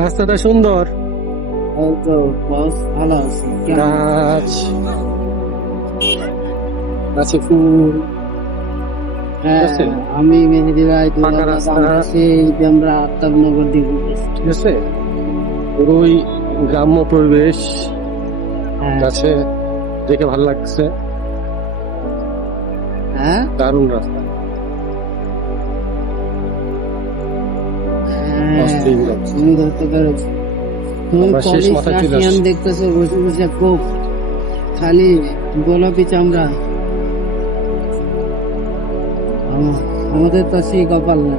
রাস্তাটা সুন্দর, এই তো বস ভালো আছে। গাছ আছে, ফুল হ্যাঁ, আছে, আমি মেহেদি ভাই ফাঁকা দুলাভাই রাস্তা, আমরা সেই যে আমরা আফতাবনগর দিকে গেছি। ঠিক আছে। পুরোই গ্রাম্য পরিবেশ, হ্যাঁ গাছে দেখে ভালো লাগছে, হ্যাঁ দারুণ রাস্তা, হ্যাঁ, অস্থির লাগছে। তুমি ধরতে পেরেছো। তুমি আমরা শেষ পলিশ মাথায় চলে রাশিয়ান আসছি। দেখতেছো বসে বসে, খুব খালি গোলাপি চামড়া। আমাদের তো সেই কপাল না।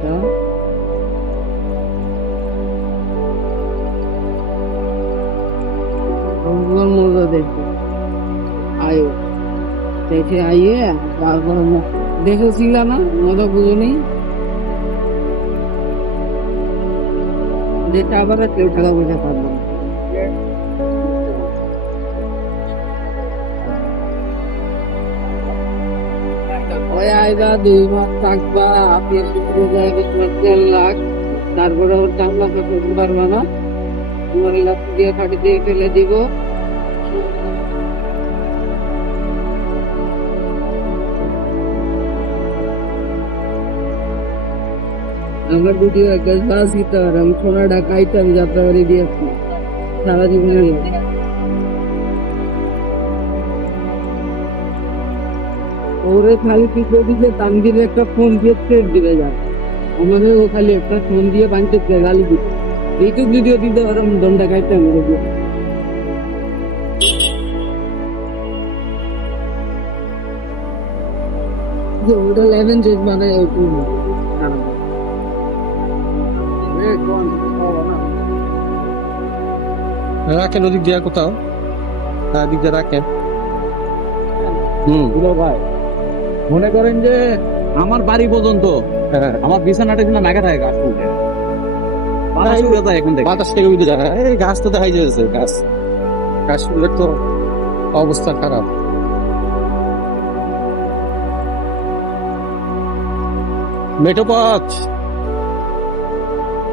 তো রমজান মজা দেখবে, আয়ো দেখে আইয়ে তারপর দেখেছিল না, মজা বুঝুনি, যেটা আবার কেউ টাকা পয়সা পারবে না। ওই আইবা 2 মাস থাকবা, আপনি তোমার 3 লাখ, তারপরে ওর টাকা করতে পারবা না, তোমার লাঠি দিয়ে খাটি দিয়ে ফেলে দিব। আমার ভিডিও একটা বাস দিতে পারে, আমি সোনা ডাকাইতে আমি যাত্রাবাড়ি দিয়েছি সারা জীবনে। ওরে খালি পিছিয়ে দিলে তানভীর একটা ফোন দিয়ে থ্রেট দিবে যায়, আমাদের ও খালি একটা ফোন দিয়ে বাঁধতে গালি দিবে, এইটুক ভিডিও দিতে পারে দণ্ডা খাইতে আমি দিয়ে। ওটা 11 জেড মানে একটু খারাপ। রাখেন ওদিক দিয়ে কোথাও, তার দিক দিয়ে রাখেন। ভাই মনে করেন যে আমার বাড়ি পর্যন্ত হ্যাঁ, আমার বিছানাটা কিন্তু মেঘা থাকে গাছ ফুটে বাতাস উড়ে যায় এখন থেকে। বাতাস থেকে উঠে যায়, এই গাছ তো দেখাই যাচ্ছে, গাছ গাছ ফুলের তো অবস্থা খারাপ। মেঠো পথ,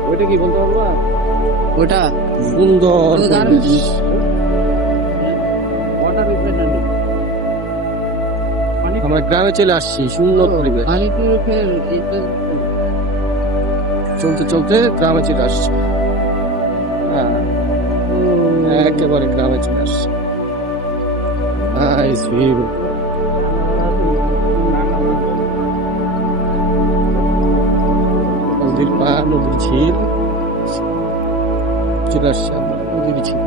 ওইটা কি বলতে পারবা? ওটা সুন্দর ওটা দারুণ পরিবেশ। জিনিস। ওয়াটার রিফ্রেশমেন্ট পানি আমরা গ্রামে চলে আসছি, সুন্দর পরিবেশ, পানি পুরো ফের এটা চলতে চলতে গ্রামে চলে আসছি। হ্যাঁ, একেবারে গ্রামে চলে আসছি। নাইস ভিউ, নদীর পার, নদীর ঝিল, চলে আসছি আমরা নদীর ঝিল।